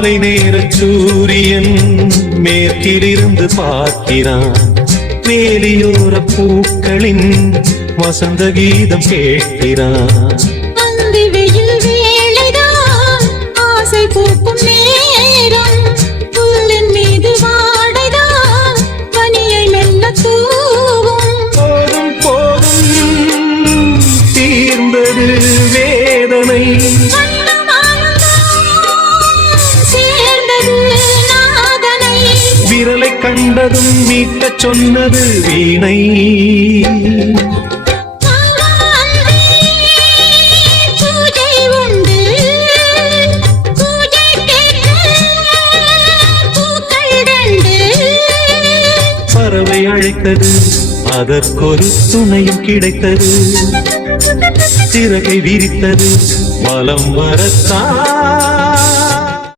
மாலை நேர சூரியன் மேற்கிலிருந்து பார்க்கிறான். வேலியோர பூக்களின் வசந்த கீதம் கேட்கிறான். அந்தி வெயில் வேளைதான் ஆசை பூக்கும் நேரம். புல்லின் மீது வாடைதான் பனியை மெல்ல தூவும். போதும் போதும் தீர்ந்தது வேதனை. விரலை கண்டதும் மீட்டச் சொன்னது வீணை. பறவை அழைத்தது, அதற்கொரு துணையும் கிடைத்தது. சிறகை விரித்தது, வலம் வரத்தான்.